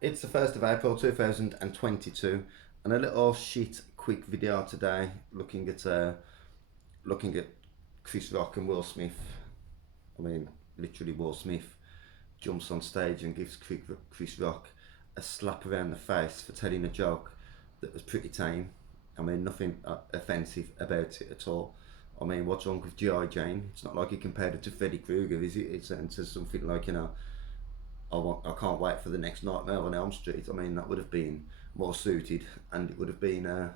It's the 1st of April 2022, and a little shit quick video today looking at Chris Rock and Will Smith. I mean, literally, Will Smith jumps on stage and gives Chris Rock a slap around the face for telling a joke that was pretty tame. I mean, nothing offensive about it at all. I mean, what's wrong with G.I. Jane? It's not like he compared it to Freddy Krueger, is it? It's into something like, I can't wait for the next Nightmare on Elm Street. I mean, that would have been more suited and it would have been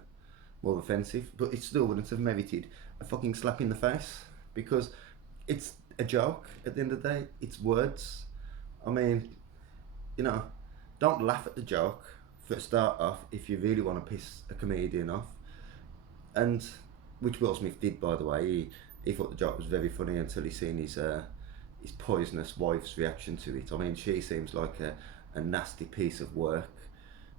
more offensive, but it still wouldn't have merited a fucking slap in the face because it's a joke at the end of the day. It's words. I mean, you know, don't laugh at the joke for a start off if you really want to piss a comedian off. And which Will Smith did, by the way. He thought the joke was very funny until he seen his poisonous wife's reaction to it. I mean, she seems like a nasty piece of work,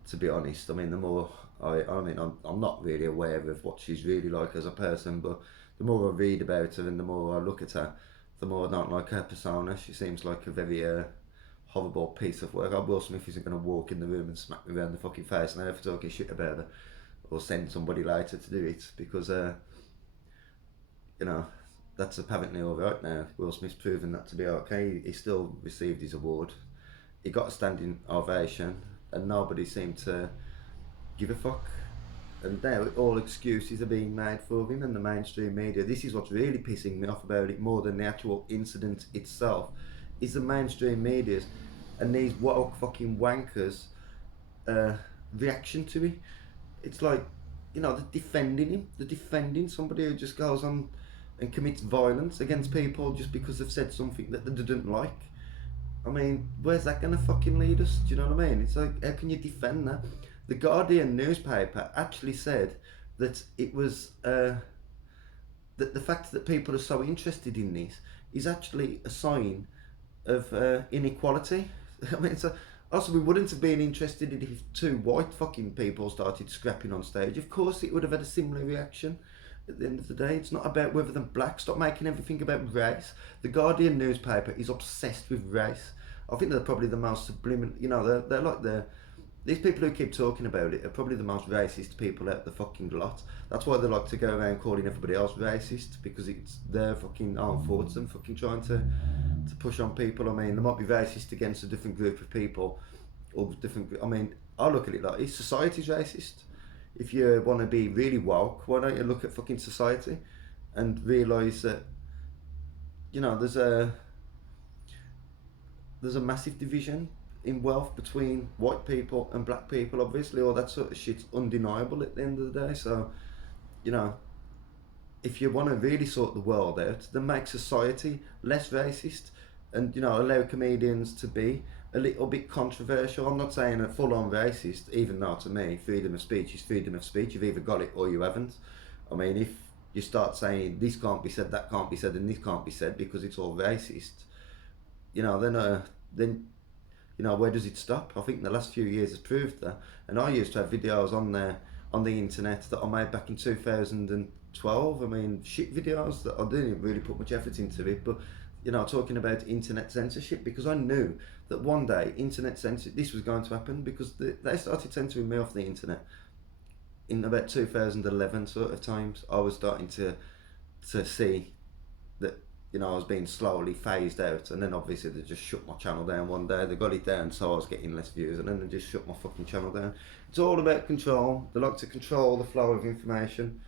to be honest. I mean, the more I'm not really aware of what she's really like as a person, but the more I read about her and the more I look at her, the more I don't like her persona. She seems like a very horrible piece of work. Will Smith isn't going to walk in the room and smack me around the fucking face now for talking shit about her, or send somebody later to do it because you know, that's apparently all right now. Will Smith's proven that to be okay. He still received his award. He got a standing ovation, and nobody seemed to give a fuck. And now all excuses are being made for him and the mainstream media. This is what's really pissing me off about it more than the actual incident itself. Is the mainstream media's and these woke fucking wankers reaction to it. It's like, they're defending him. They're defending somebody who just goes on and commits violence against people just because they've said something that they didn't like. I mean, where's that gonna fucking lead us? Do you know what I mean? It's like, how can you defend that? The Guardian newspaper actually said that it was that the fact that people are so interested in this is actually a sign of inequality. I mean, so also we wouldn't have been interested in if two white fucking people started scrapping on stage. Of course, it would have had a similar reaction. At the end of the day, it's not about whether they're black. Stop making everything about race. The Guardian newspaper is obsessed with race. I think they're probably the most subliminal. They're like these people who keep talking about it are probably the most racist people out the fucking lot. That's why they like to go around calling everybody else racist, because it's their fucking own thoughts and fucking trying to push on people. I mean, they might be racist against a different group of people or different. I mean, I look at it like, is society's racist? If you want to be really woke, why don't you look at fucking society and realise that there's a massive division in wealth between white people and black people, obviously. All that sort of shit's undeniable at the end of the day. So, if you want to really sort the world out, then make society less racist and, allow comedians to be a little bit controversial. I'm not saying a full-on racist, even though to me, freedom of speech is freedom of speech. You've either got it or you haven't. I mean, if you start saying this can't be said, that can't be said, and this can't be said because it's all racist, then where does it stop? I think the last few years has proved that. And I used to have videos on the internet that I made back in 2012. I mean, shit videos that I didn't really put much effort into it, but talking about internet censorship, because I knew that one day internet censorship, this was going to happen, because they started censoring me off the internet in about 2011 sort of times. I was starting to see that I was being slowly phased out, and then obviously they just shut my channel down one day. They got it down so I was getting less views, and then they just shut my fucking channel down. It's all about control. They like to control the flow of information.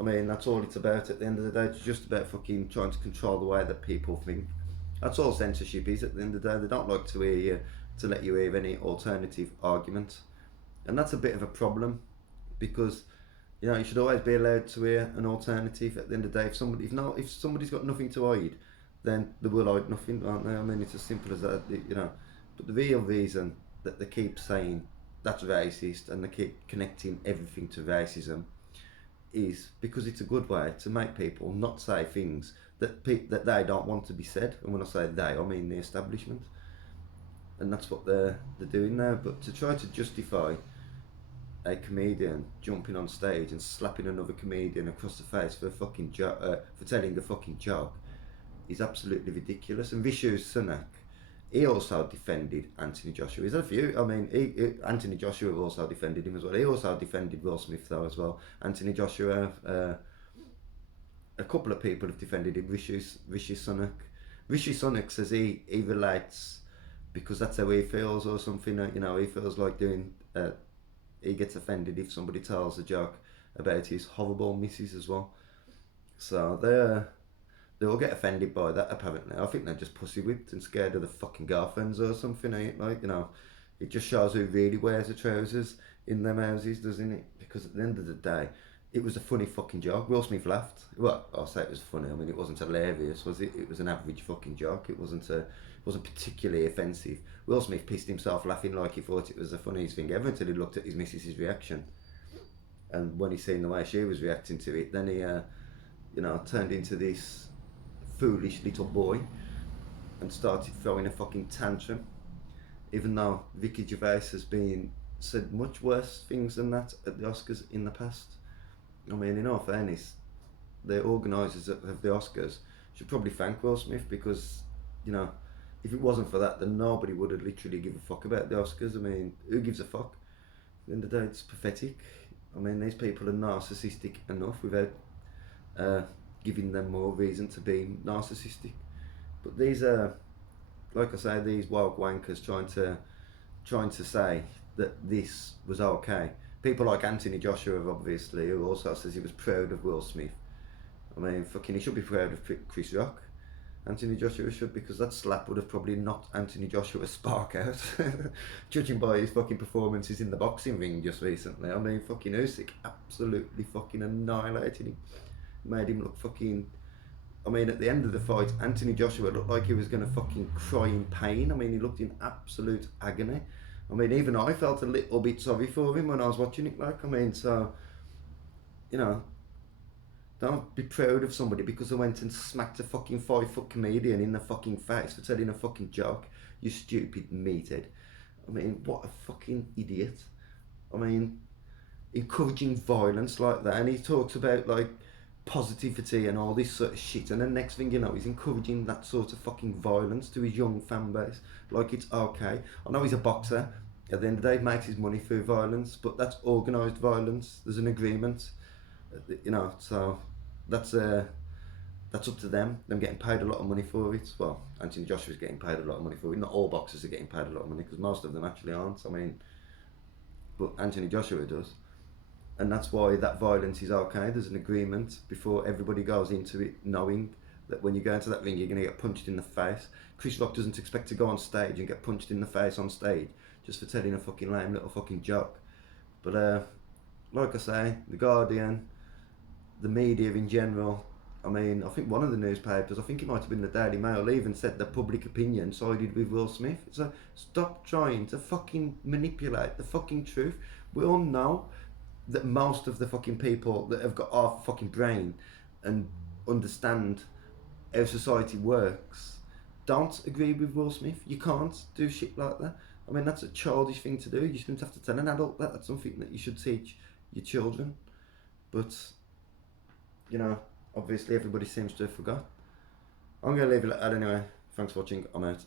I mean, that's all it's about at the end of the day. It's just about fucking trying to control the way that people think. That's all censorship is at the end of the day. They don't like to let you hear any alternative argument. And that's a bit of a problem, because you should always be allowed to hear an alternative at the end of the day. If somebody's got nothing to hide, then they will hide nothing, aren't they? I mean, it's as simple as that, But the real reason that they keep saying that's racist and they keep connecting everything to racism is because it's a good way to make people not say things that they don't want to be said. And when I say they, I mean the establishment. And that's what they're doing now. But to try to justify a comedian jumping on stage and slapping another comedian across the face for telling a fucking joke is absolutely ridiculous. And Vishu Sunak he also defended Anthony Joshua. He's had a few. I mean, Anthony Joshua also defended him as well. He also defended Will Smith though as well. Anthony Joshua, a couple of people have defended him. Rishi Sunak. Rishi Sunak says he relates because that's how he feels or something. You know, he feels like doing. He gets offended if somebody tells a joke about his horrible missus as well. So they all get offended by that apparently. I think they're just pussy whipped and scared of the fucking girlfriends or something. Like, you know, it just shows who really wears the trousers in them houses, doesn't it? Because at the end of the day, it was a funny fucking joke. Will Smith laughed. Well, I'll say it was funny. I mean, it wasn't hilarious, was it? It was an average fucking joke. It wasn't particularly offensive. Will Smith pissed himself laughing like he thought it was the funniest thing ever until he looked at his missus's reaction. And when he seen the way she was reacting to it, then he, you know, turned into this foolish little boy and started throwing a fucking tantrum. Even though Ricky Gervais has been said much worse things than that at the Oscars in the past. I mean, in all fairness, the organisers of the Oscars should probably thank Will Smith because, you know, if it wasn't for that, then nobody would have literally give a fuck about the Oscars. I mean, who gives a fuck? At the end of the day, it's pathetic. I mean, these people are narcissistic enough without giving them more reason to be narcissistic. But these are, like I say, these woke wankers trying to say that this was okay. People like Anthony Joshua, obviously, who also says he was proud of Will Smith. I mean, fucking, he should be proud of Chris Rock. Anthony Joshua should, because that slap would have probably knocked Anthony Joshua's spark out. Judging by his fucking performances in the boxing ring just recently. I mean, fucking Usyk absolutely fucking annihilated him. Made him look fucking... I mean, at the end of the fight, Anthony Joshua looked like he was going to fucking cry in pain. I mean, he looked in absolute agony. I mean, even I felt a little bit sorry for him when I was watching it. Like, I mean, so, you know, don't be proud of somebody because they went and smacked a fucking 5-foot comedian in the fucking face for telling a fucking joke. You stupid meathead. I mean, what a fucking idiot. I mean, encouraging violence like that. And he talks about, like, positivity and all this sort of shit, and then next thing you know, he's encouraging that sort of fucking violence to his young fan base, like it's okay. I know he's a boxer, at the end of the day he makes his money through violence, but that's organised violence. There's an agreement, you know, so that's up to them getting paid a lot of money for it. Well, Anthony Joshua's getting paid a lot of money for it. Not all boxers are getting paid a lot of money, because most of them actually aren't. I mean, but Anthony Joshua does. And that's why that violence is okay. There's an agreement before everybody goes into it knowing that when you go into that ring, you're going to get punched in the face. Chris Rock doesn't expect to go on stage and get punched in the face on stage just for telling a fucking lame little fucking joke. But like I say, The Guardian, the media in general, I mean, I think one of the newspapers, I think it might have been the Daily Mail, even said that public opinion sided with Will Smith. So stop trying to fucking manipulate the fucking truth. We all know that most of the fucking people that have got half a fucking brain and understand how society works don't agree with Will Smith. You can't do shit like that. I mean, that's a childish thing to do. You shouldn't have to tell an adult that. That's something that you should teach your children. But, you know, obviously everybody seems to have forgot. I'm going to leave it at that anyway. Thanks for watching. I'm out.